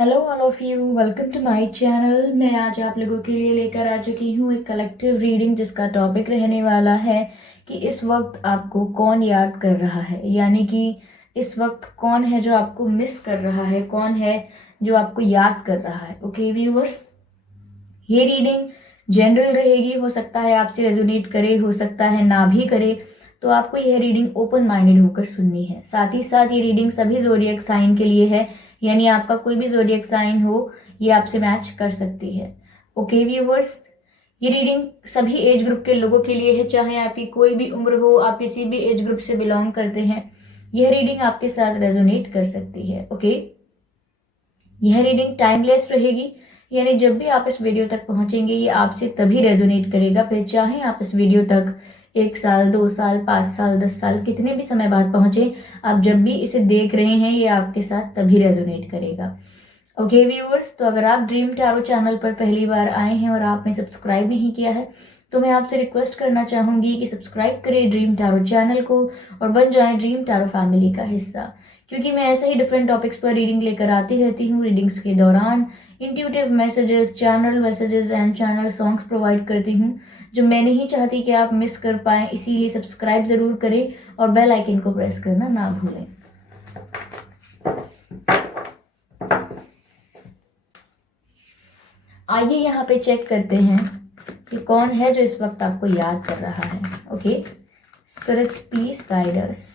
Hello all of you, welcome to my channel. मैं आज आप लोगों के लिए लेकर आ चुकी हूँ एक कलेक्टिव रीडिंग जिसका टॉपिक रहने वाला है कि इस वक्त आपको कौन याद कर रहा है, यानी कि इस वक्त कौन है जो आपको मिस कर रहा है, कौन है जो आपको याद कर रहा है। ओके व्यूअर्स, ये रीडिंग जनरल रहेगी। हो सकता है आपसे रेजोनेट करे, हो सकता है ना भी करे, तो आपको यह रीडिंग ओपन माइंडेड होकर सुननी है। साथ ही साथ ये रीडिंग सभी जोडिएक साइन के लिए है, यानी आपका कोई भी जोडिएक साइन हो ये आपसे मैच कर सकती है। ओके व्यूअर्स, ये रीडिंग सभी एज ग्रुप के लोगों के लिए है, चाहे आपकी कोई भी उम्र हो, आप किसी भी एज ग्रुप से बिलोंग करते हैं, यह रीडिंग आपके साथ रेजोनेट कर सकती है। ओके, यह रीडिंग टाइमलेस रहेगी, यानी जब भी आप इस वीडियो तक पहुंचेंगे ये आपसे तभी रेजोनेट करेगा, फिर चाहे आप इस वीडियो तक 1 साल, 2 साल, 5 साल, 10 साल, कितने भी समय बाद पहुंचे, आप जब भी इसे देख रहे हैं ये आपके साथ तभी रेजोनेट करेगा। ओके व्यूअर्स, तो अगर आप ड्रीम टैरो चैनल पर पहली बार आए हैं और आपने सब्सक्राइब नहीं किया है तो मैं आपसे रिक्वेस्ट करना चाहूंगी कि सब्सक्राइब करें ड्रीम टैरो चैनल को और बन जाएं ड्रीम टैरो फैमिली का हिस्सा, क्योंकि मैं ऐसे ही डिफरेंट टॉपिक्स पर रीडिंग लेकर आती रहती हूँ। रीडिंग्स के दौरान intuitive messages, channel messages and channel songs provide करती हूँ जो मैं नहीं चाहती कि आप मिस कर पाएं, इसीलिए सब्सक्राइब जरूर करें और बेल आइकन को प्रेस करना ना भूलें। आइए यहाँ पे चेक करते हैं कि कौन है जो इस वक्त आपको याद कर रहा है। Okay, spirits please guide us.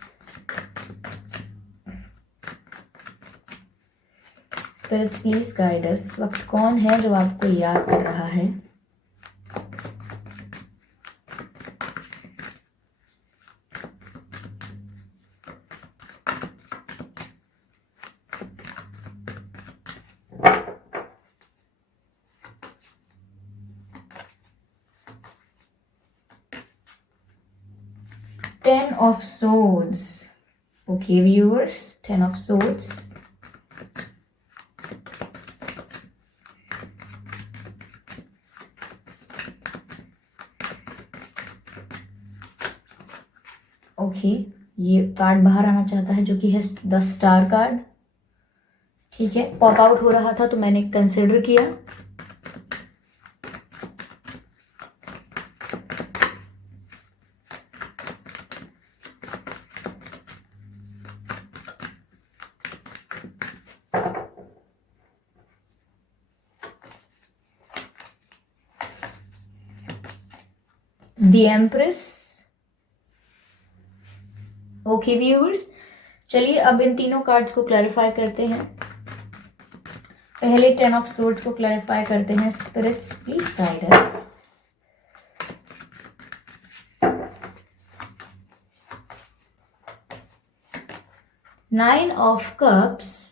Spirits please guide us, इस वक्त कौन है जो आपको याद कर रहा है। Ten of Swords. Okay viewers, Ten of Swords. Okay, ये कार्ड बाहर आना चाहता है जो कि है द स्टार कार्ड। ठीक है, पॉप आउट हो रहा था तो मैंने कंसिडर किया। The empress. ओके व्यूअर्स, चलिए अब इन तीनों कार्ड्स को क्लैरिफाई करते हैं। पहले 10 ऑफ सोर्ड्स को क्लैरिफाई करते हैं। Spirits please guide us. Nine of cups.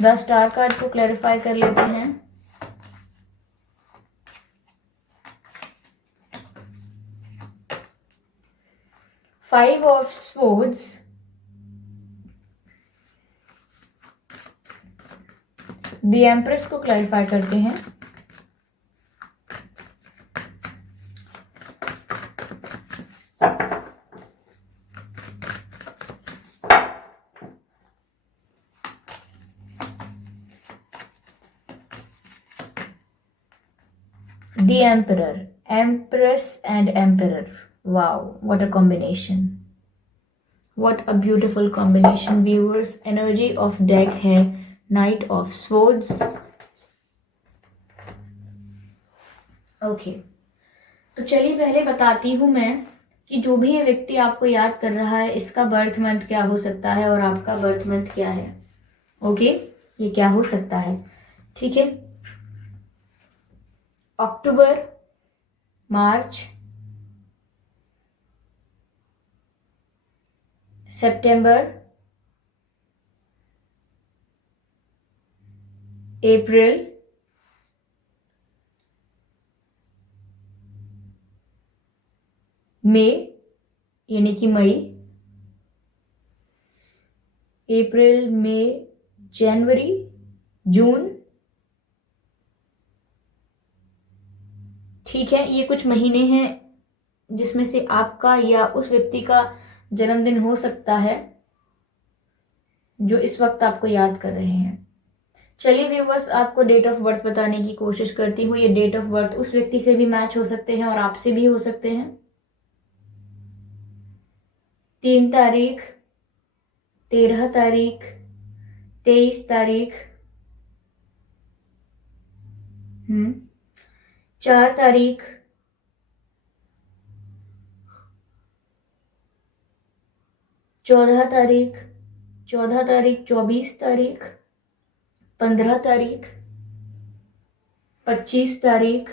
The star card को क्लैरिफाई कर लेते हैं। Five of swords. The empress को क्लैरिफाई करते हैं। The Emperor, Empress and Emperor. Wow, what a combination. What a beautiful combination viewers. Energy of deck है Knight of Swords. Okay, तो चलिए पहले बताती हूँ मैं कि जो भी ये व्यक्ति आपको याद कर रहा है इसका बर्थ मंथ क्या हो सकता है और आपका बर्थ मंथ क्या है। ओके, ये क्या हो सकता है। ठीक है, अक्टूबर, मार्च, सितंबर, अप्रैल, मई यानी कि मई, अप्रैल, मई, जनवरी, जून। ठीक है, ये कुछ महीने हैं जिसमें से आपका या उस व्यक्ति का जन्मदिन हो सकता है जो इस वक्त आपको याद कर रहे हैं। चलिए व्यूवर्स, आपको डेट ऑफ बर्थ बताने की कोशिश करती हूँ। ये डेट ऑफ बर्थ उस व्यक्ति से भी मैच हो सकते हैं और आपसे भी हो सकते हैं। 3 तारीख, 13 तारीख, 23 तारीख, 4 तारीख, 14 तारीख, 14 तारीख, 24 तारीख, 15 तारीख, 25 तारीख,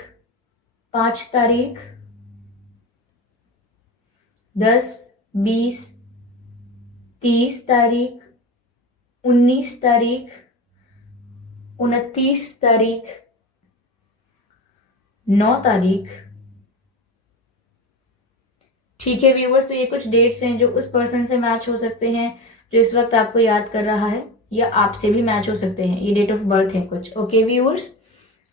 5 तारीख, 10, 20, 30 तारीख, 19 तारीख, 29 तारीख, 9 तारीख। ठीक है व्यूवर्स, तो ये कुछ डेट्स हैं जो उस पर्सन से मैच हो सकते हैं जो इस वक्त आपको याद कर रहा है, या आपसे भी मैच हो सकते हैं। ये डेट ऑफ बर्थ है कुछ। ओके व्यूवर्स,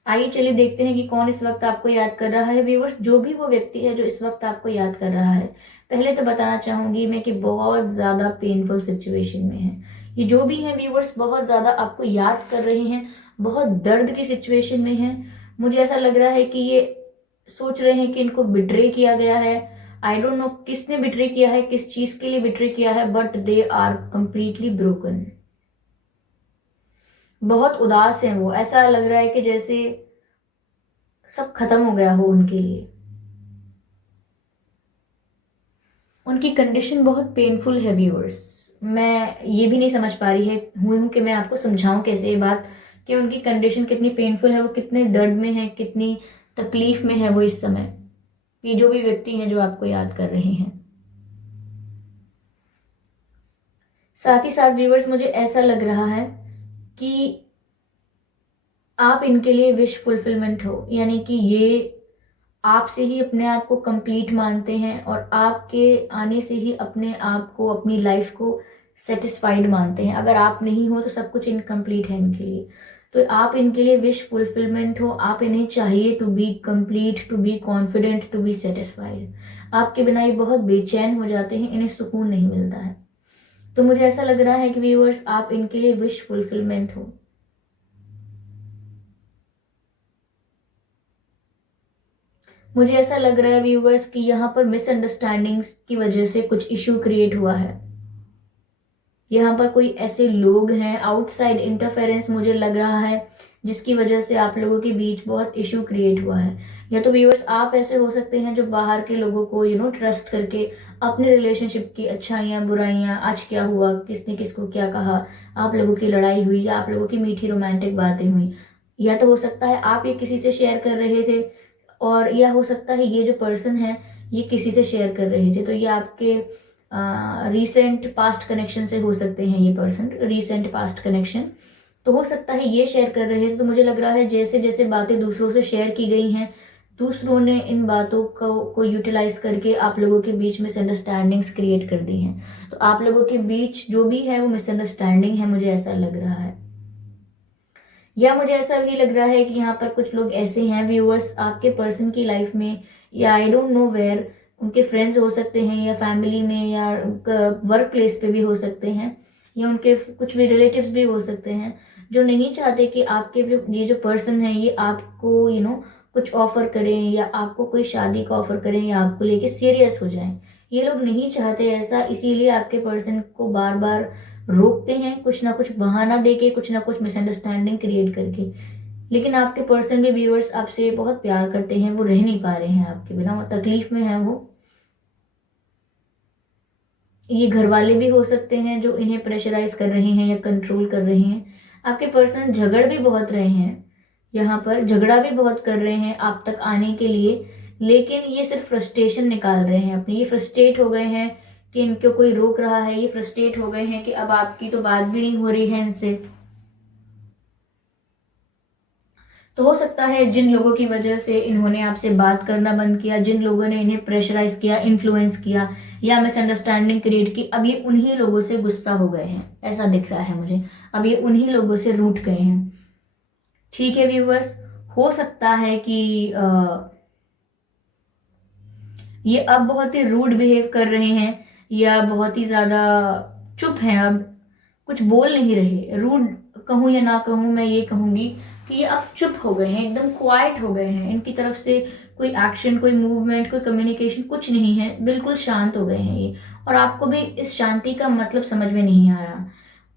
आइए चलिए देखते हैं कि कौन इस वक्त आपको याद कर रहा है। व्यूवर्स, जो भी वो व्यक्ति है जो इस वक्त आपको याद कर रहा है, पहले तो बताना चाहूंगी मैं कि बहुत ज्यादा पेनफुल सिचुएशन में है। ये जो भी है व्यूवर्स, बहुत ज्यादा आपको याद कर रहे हैं, बहुत दर्द की सिचुएशन में है। मुझे ऐसा लग रहा है कि ये सोच रहे हैं कि इनको बिट्रे किया गया है। आई डोंट नो किसने बिट्रे किया है, किस चीज के लिए बिट्रे किया है, but they are completely broken. बहुत उदास है वो। ऐसा लग रहा है कि जैसे सब खत्म हो गया हो उनके लिए। उनकी कंडीशन बहुत पेनफुल है व्यूअर्स। मैं ये भी नहीं समझ पा रही है हूं कि मैं आपको समझाऊं कैसे ये बात, कि उनकी कंडीशन कितनी पेनफुल है, वो कितने दर्द में है, कितनी तकलीफ में है वो इस समय। ये जो भी व्यक्ति हैं जो आपको याद कर रहे हैं। साथ ही साथ व्यूअर्स, मुझे ऐसा लग रहा है कि आप इनके लिए विश फुलफिलमेंट हो, यानी कि ये आपसे ही अपने आप को कंप्लीट मानते हैं और आपके आने से ही अपने आप को, अपनी लाइफ को सेटिस्फाइड मानते हैं। अगर आप नहीं हो तो सब कुछ इनकम्प्लीट है इनके लिए। तो आप इनके लिए विश फुलफिलमेंट हो। आप इन्हें चाहिए to be complete, to be confident, to be satisfied. आपके बिना ये बहुत बेचैन हो जाते हैं, इन्हें सुकून नहीं मिलता है। तो मुझे ऐसा लग रहा है कि व्यूअर्स, आप इनके लिए विश फुलफिलमेंट हो। मुझे ऐसा लग रहा है व्यूवर्स कि यहाँ पर मिसअंडरस्टैंडिंग्स की वजह से कुछ इशू क्रिएट हुआ है। यहाँ पर कोई ऐसे लोग हैं, आउटसाइड इंटरफेरेंस मुझे लग रहा है, जिसकी वजह से आप लोगों के बीच बहुत इशू क्रिएट हुआ है। या तो व्यूवर्स, आप ऐसे हो सकते हैं जो बाहर के लोगों को ट्रस्ट करके अपने रिलेशनशिप की अच्छाइयाँ बुराइयाँ, आज क्या हुआ, किसने किसको क्या कहा, आप लोगों की लड़ाई हुई या आप लोगों की मीठी रोमांटिक बातें हुई। या तो हो सकता है आप ये किसी से शेयर कर रहे थे, और या हो सकता है ये जो पर्सन है ये किसी से शेयर कर रहे थे। तो ये आपके रीसेंट पास्ट कनेक्शन से हो सकते हैं। ये पर्सन रीसेंट पास्ट कनेक्शन, तो हो सकता है ये शेयर कर रहे थे। तो मुझे लग रहा है जैसे जैसे बातें दूसरों से शेयर की गई हैं, दूसरों ने इन बातों को यूटिलाइज करके आप लोगों के बीच मिसअंडरस्टैंडिंग्स क्रिएट कर दी हैं। तो आप लोगों के बीच जो भी है वो मिसअंडरस्टैंडिंग है, मुझे ऐसा लग रहा है। या मुझे ऐसा भी लग रहा है कि यहाँ पर कुछ लोग ऐसे हैं व्यूअर्स आपके पर्सन की लाइफ में, या आई डोंट नो वेयर, उनके फ्रेंड्स हो सकते हैं, या फैमिली में, या वर्क प्लेस पे भी हो सकते हैं, या उनके कुछ भी रिलेटिव्स भी हो सकते हैं, जो नहीं चाहते कि आपके ये जो पर्सन है ये आपको कुछ ऑफर करें, या आपको कोई शादी का ऑफर करें, या आपको लेके सीरियस हो जाएं। ये लोग नहीं चाहते ऐसा, इसीलिए आपके पर्सन को बार बार रोकते हैं, कुछ ना कुछ बहाना देके, कुछ ना कुछ मिसअंडरस्टैंडिंग क्रिएट करके। लेकिन आपके पर्सन भी व्यूअर्स आपसे बहुत प्यार करते हैं, वो रह नहीं पा रहे हैं आपके बिना, वो तकलीफ में है वो। ये घर वाले भी हो सकते हैं जो इन्हें प्रेशराइज कर रहे हैं या कंट्रोल कर रहे हैं। आपके पर्सन झगड़ भी बहुत रहे हैं, यहाँ पर झगड़ा भी बहुत कर रहे हैं आप तक आने के लिए, लेकिन ये सिर्फ फ्रस्ट्रेशन निकाल रहे हैं अपनी। ये फ्रस्ट्रेट हो गए हैं कि इनको कोई रोक रहा है, ये फ्रस्ट्रेट हो गए हैं कि अब आपकी तो बात भी नहीं हो रही है इनसे। तो हो सकता है जिन लोगों की वजह से इन्होंने आपसे बात करना बंद किया, जिन लोगों ने इन्हें प्रेशराइज किया, इन्फ्लुएंस किया, या मिसअंडरस्टैंडिंग क्रिएट की, अब ये उन्हीं लोगों से गुस्सा हो गए हैं, ऐसा दिख रहा है मुझे। अब ये उन्हीं लोगों से रूठ गए हैं। ठीक है व्यूवर्स, हो सकता है कि ये अब बहुत ही रूड बिहेव कर रहे हैं, या बहुत ही ज़्यादा चुप हैं, अब कुछ बोल नहीं रहे। रूड कहूँ या ना कहूँ, मैं ये कहूँगी कि ये अब चुप हो गए हैं, एकदम क्वाइट हो गए हैं। इनकी तरफ से कोई एक्शन, कोई मूवमेंट, कोई कम्युनिकेशन कुछ नहीं है, बिल्कुल शांत हो गए हैं ये। और आपको भी इस शांति का मतलब समझ में नहीं आ रहा।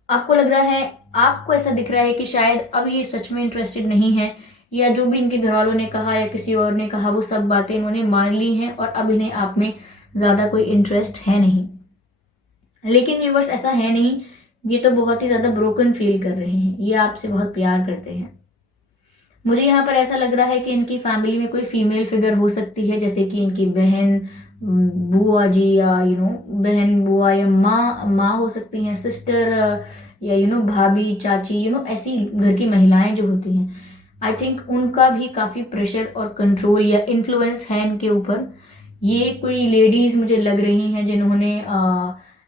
आपको लग रहा है, आपको ऐसा दिख रहा है कि शायद अब ये सच में इंटरेस्टेड नहीं है, या जो भी इनके घर वालों ने कहा या किसी और ने कहा वो सब बातें इन्होंने मान ली हैं और अब इन्हें आप में ज़्यादा कोई इंटरेस्ट है नहीं। लेकिन व्यूवर्स, ऐसा है नहीं, ये तो बहुत ही ज़्यादा ब्रोकन फील कर रहे हैं, ये आपसे बहुत प्यार करते हैं। मुझे यहाँ पर ऐसा लग रहा है कि इनकी फैमिली में कोई फीमेल फिगर हो सकती है, जैसे कि इनकी बहन, बुआ जी, या बहन, बुआ, या माँ माँ हो सकती हैं, सिस्टर, या भाभी, चाची, ऐसी घर की महिलाएं जो होती हैं। आई थिंक उनका भी काफ़ी प्रेशर और कंट्रोल या इन्फ्लुएंस है इनके ऊपर। ये कोई लेडीज मुझे लग रही हैं जिन्होंने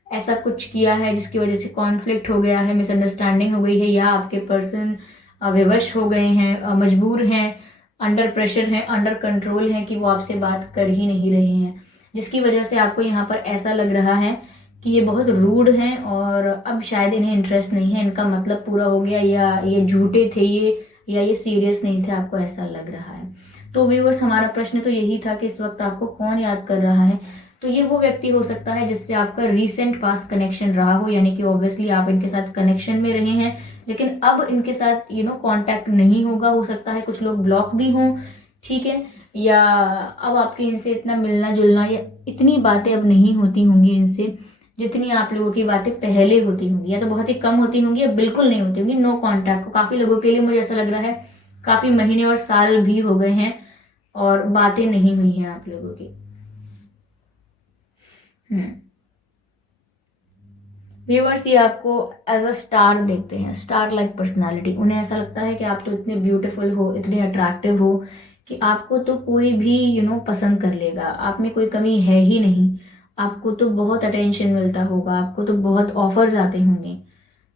ऐसा कुछ किया है जिसकी वजह से कॉन्फ्लिक्ट हो गया है, मिसअंडरस्टैंडिंग हो गई है, या आपके पर्सन विवश हो गए हैं, मजबूर हैं, अंडर प्रेशर हैं, अंडर कंट्रोल हैं कि वो आपसे बात कर ही नहीं रहे हैं, जिसकी वजह से आपको यहाँ पर ऐसा लग रहा है कि ये बहुत रूड हैं और अब शायद इन्हें इंटरेस्ट नहीं है, इनका मतलब पूरा हो गया, या ये झूठे थे ये, या ये सीरियस नहीं थे, आपको ऐसा लग रहा है। तो व्यूअर्स, हमारा प्रश्न तो यही था कि इस वक्त आपको कौन याद कर रहा है। तो ये वो व्यक्ति हो सकता है जिससे आपका रीसेंट पास कनेक्शन रहा हो, यानी कि ऑब्वियसली आप इनके साथ कनेक्शन में रहे हैं, लेकिन अब इनके साथ कांटेक्ट नहीं होगा। हो सकता है कुछ लोग ब्लॉक भी हों, ठीक है, या अब आपके इनसे इतना मिलना जुलना या इतनी बातें अब नहीं होती होंगी इनसे, जितनी आप लोगों की बातें पहले होती होंगी, या तो बहुत ही कम होती होंगी या बिल्कुल नहीं होती होंगी। नो कॉन्टैक्ट काफी लोगों के लिए मुझे ऐसा लग रहा है काफी महीने और साल भी हो गए हैं और बातें नहीं हुई हैं आप लोगों की। व्यूअर्स, ये आपको एज अ स्टार देखते हैं, स्टार लाइक पर्सनालिटी। उन्हें ऐसा लगता है कि आप तो इतने ब्यूटीफुल हो, इतने अट्रैक्टिव हो कि आपको तो कोई भी पसंद कर लेगा, आप में कोई कमी है ही नहीं, आपको तो बहुत अटेंशन मिलता होगा, आपको तो बहुत ऑफर्स आते होंगे।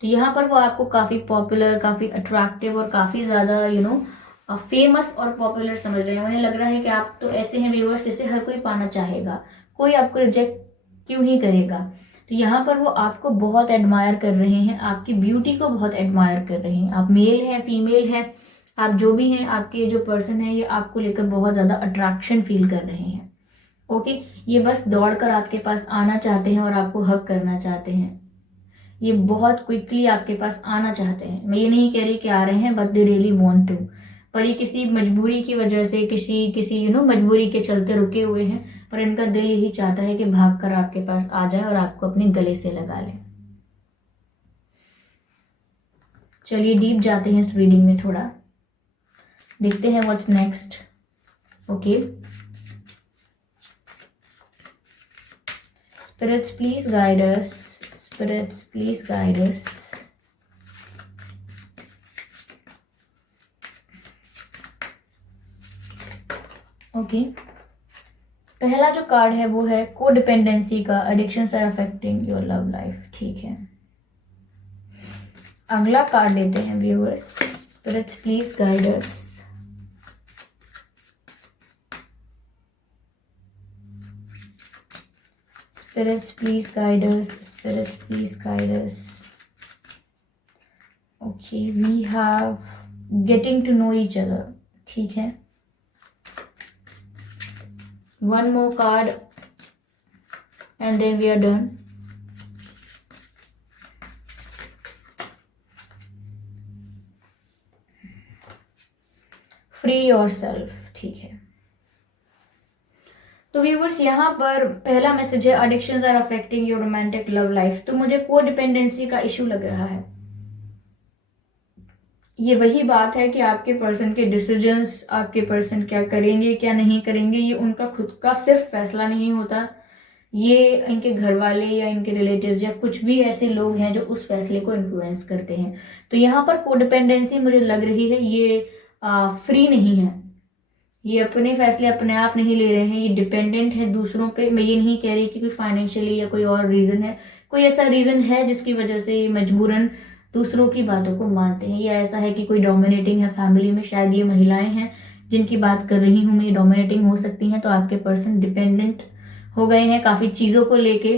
तो यहाँ पर वो आपको काफ़ी पॉपुलर, काफ़ी अट्रैक्टिव और काफ़ी ज़्यादा फेमस और पॉपुलर समझ रहे हैं। उन्हें लग रहा है कि आप तो ऐसे हैं व्यूअर्स जिसे हर कोई पाना चाहेगा, कोई आपको रिजेक्ट क्यों ही करेगा। तो यहाँ पर वो आपको बहुत एडमायर कर रहे हैं, आपकी ब्यूटी को बहुत एडमायर कर रहे हैं। आप मेल हैं, फीमेल हैं, आप जो भी हैं, आपके जो पर्सन है ये आपको लेकर बहुत ज़्यादा अट्रैक्शन फील कर रहे हैं। ओके, ये बस दौड़कर आपके पास आना चाहते हैं और आपको हक करना चाहते हैं। ये बहुत क्विकली आपके पास आना चाहते हैं। मैं ये नहीं कह रही कि आ रहे हैं, but they really want to, पर ये किसी मजबूरी की वजह से, किसी किसी मजबूरी के चलते रुके हुए हैं, पर इनका दिल यही चाहता है कि भागकर आपके पास आ जाए और आपको अपने गले से लगा ले। चलिए डीप जाते हैं इस रीडिंग में, थोड़ा देखते हैं what's next. Okay, spirits please guide us, spirits please guide us. Okay, पहला जो कार्ड है वो है कोडिपेंडेंसी का, addictions are affecting your love life, ठीक है। अगला कार्ड लेते हैं viewers, spirits please guide us. Spirits, please guide us. Spirits, please guide us. Okay, we have getting to know each other. ठीक है, one more card and then we are done. Free yourself, ठीक है। तो viewers, यहाँ पर पहला message है addictions are affecting your romantic love life. तो मुझे कोडिपेंडेंसी का इशू लग रहा है। ये वही बात है कि आपके पर्सन के डिसीजंस, आपके पर्सन क्या करेंगे क्या नहीं करेंगे, ये उनका खुद का सिर्फ फैसला नहीं होता, ये इनके घर वाले या इनके रिलेटिव्स या कुछ भी ऐसे लोग हैं जो उस फैसले को इन्फ्लुएंस करते हैं। तो यहाँ पर कोडिपेंडेंसी मुझे लग रही है ये फ्री नहीं है, ये अपने फैसले अपने आप नहीं ले रहे हैं, ये डिपेंडेंट है दूसरों पे। मैं ये नहीं कह रही कि कोई फाइनेंशियली या कोई और रीजन है, कोई ऐसा रीजन है जिसकी वजह से ये मजबूरन दूसरों की बातों को मानते हैं, या ऐसा है कि कोई डोमिनेटिंग है फैमिली में। शायद ये महिलाएं हैं जिनकी बात कर रही हूँ मैं, ये डोमिनेटिंग हो सकती हैं। तो आपके पर्सन डिपेंडेंट हो गए हैं काफी चीजों को लेके,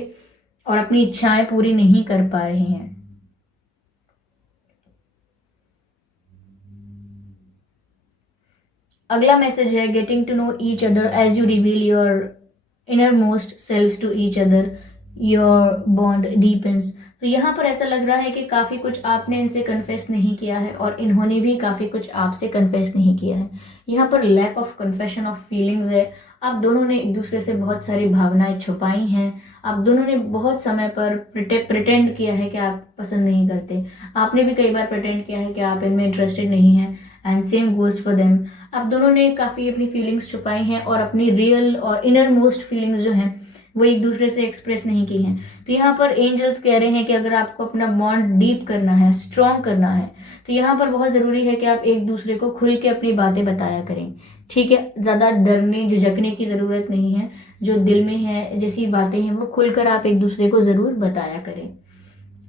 और अपनी इच्छाएं पूरी नहीं कर पा रहे हैं। अगला मैसेज है getting to know each other as you reveal your innermost selves to each other, your bond deepens. तो यहाँ पर ऐसा लग रहा है कि काफी कुछ आपने इनसे कन्फेस नहीं किया है और इन्होंने भी काफी कुछ आपसे कन्फेस नहीं किया है। यहाँ पर lack of confession of feelings है। आप दोनों ने एक दूसरे से बहुत सारी भावनाएं छुपाई हैं। आप दोनों ने बहुत समय पर प्रिटेंड किया है कि आप पसंद नहीं करते। आपने भी कई बार प्रिटेंड किया है कि आप इनमें इंटरेस्टेड नहीं हैं, and same goes for them. आप दोनों ने काफी अपनी फीलिंग्स छुपाई हैं और अपनी रियल और इनर मोस्ट फीलिंग्स जो हैं वो एक दूसरे से एक्सप्रेस नहीं की हैं। तो यहाँ पर एंजल्स कह रहे हैं कि अगर आपको अपना बॉन्ड डीप करना है, स्ट्रॉन्ग करना है, तो यहाँ पर बहुत जरूरी है कि आप एक दूसरे को खुल के अपनी बातें बताया करें। ठीक है, ज्यादा डरने झिझकने की जरूरत नहीं है। जो दिल में है, जैसी बातें हैं, वो खुलकर आप एक दूसरे को जरूर बताया करें।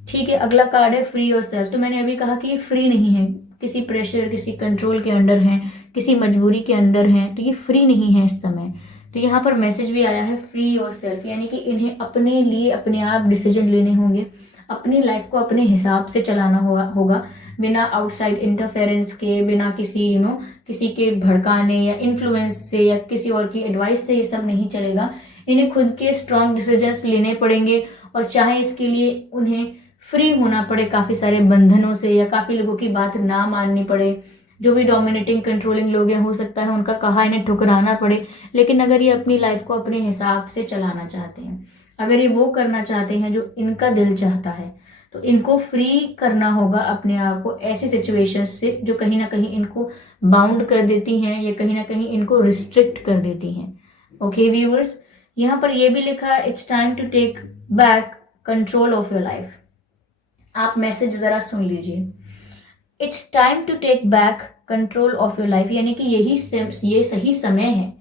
ठीक है, अगला कार्ड है फ्री योरसेल्फ। तो मैंने अभी कहा कि ये फ्री नहीं है, किसी प्रेशर, किसी कंट्रोल के अंडर हैं, किसी मजबूरी के अंडर हैं, तो ये फ्री नहीं है इस समय। तो यहाँ पर मैसेज भी आया है फ्री योरसेल्फ, यानी कि इन्हें अपने लिए अपने आप डिसीजन लेने होंगे, अपनी लाइफ को अपने हिसाब से चलाना होगा, बिना आउटसाइड इंटरफेरेंस के, बिना किसी किसी के भड़काने या इन्फ्लुएंस से या किसी और की एडवाइस से ये सब नहीं चलेगा। इन्हें खुद के स्ट्रॉन्ग डिसीजंस लेने पड़ेंगे, और चाहे इसके लिए उन्हें फ्री होना पड़े काफी सारे बंधनों से, या काफी लोगों की बात ना माननी पड़े, जो भी डोमिनेटिंग कंट्रोलिंग लोग हैं, हो सकता है उनका कहा इन्हें ठुकराना पड़े। लेकिन अगर ये अपनी लाइफ को अपने हिसाब से चलाना चाहते हैं, अगर ये वो करना चाहते हैं जो इनका दिल चाहता है, तो इनको फ्री करना होगा अपने आप को ऐसी सिचुएशंस से जो कहीं ना कहीं इनको बाउंड कर देती हैं या कहीं ना कहीं इनको रिस्ट्रिक्ट कर देती हैं। ओके व्यूअर्स, यहाँ पर ये भी लिखा है it's time to take back control of your life. आप मैसेज जरा सुन लीजिए। It's time to take back control of your life, यानी कि ये सही समय है,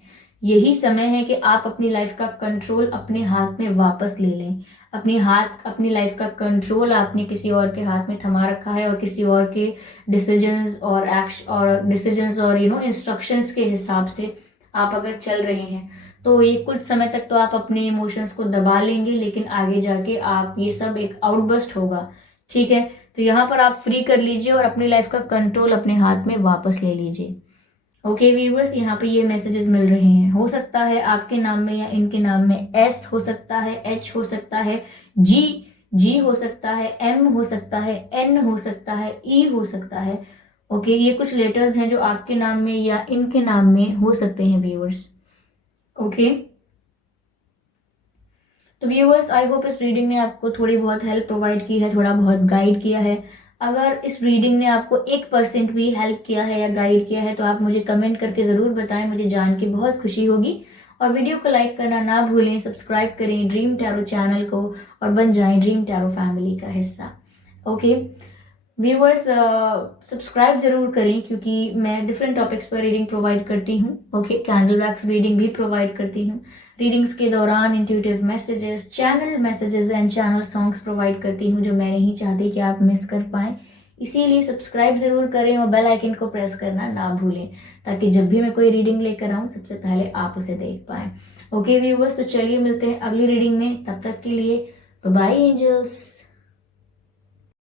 यही समय है कि आप अपनी लाइफ का कंट्रोल अपने हाथ में वापस ले लें। अपनी लाइफ का कंट्रोल आपने किसी और के हाथ में थमा रखा है, और किसी और के डिसीजंस और इंस्ट्रक्शंस के हिसाब से आप अगर चल रहे हैं, तो ये कुछ समय तक तो आप अपने इमोशंस को दबा लेंगे, लेकिन आगे जाके आप ये सब एक आउटबर्स्ट होगा। ठीक है, तो यहाँ पर आप फ्री कर लीजिए और अपनी लाइफ का कंट्रोल अपने हाथ में वापस ले लीजिए। ओके व्यूअर्स, यहाँ पे ये मैसेजेस मिल रहे हैं। हो सकता है आपके नाम में या इनके नाम में एस हो सकता है, एच हो सकता है, जी हो सकता है, एम हो सकता है, एन हो सकता है, ई हो सकता है। ओके, ये कुछ लेटर्स हैं जो आपके नाम में या इनके नाम में हो सकते हैं व्यूअर्स। ओके, तो व्यूअर्स, आई होप इस रीडिंग ने आपको थोड़ी बहुत हेल्प प्रोवाइड की है, थोड़ा बहुत गाइड किया है। अगर इस रीडिंग ने आपको 1% भी हेल्प किया है या गाइड किया है, तो आप मुझे कमेंट करके ज़रूर बताएं, मुझे जान के बहुत खुशी होगी। और वीडियो को लाइक करना ना भूलें, सब्सक्राइब करें ड्रीम टैरो चैनल को और बन जाएं ड्रीम टैरो फैमिली का हिस्सा। ओके व्यूअर्स, सब्सक्राइब जरूर करें, क्योंकि मैं डिफरेंट टॉपिक्स पर रीडिंग प्रोवाइड करती हूँ। ओके, कैंडल वैक्स रीडिंग भी प्रोवाइड करती हूँ। रीडिंग्स के दौरान intuitive messages, channel messages and channel songs provide करती हूँ, जो मैं नहीं चाहती कि आप मिस कर पाएं। इसीलिए सब्सक्राइब जरूर करें और बेल आइकन को प्रेस करना ना भूलें, ताकि जब भी मैं कोई रीडिंग लेकर आऊँ, सबसे पहले आप उसे देख पाएं। ओके व्यूअर्स, तो चलिए मिलते हैं अगली रीडिंग में। तब तक के लिए बाय बाय एंजल्स।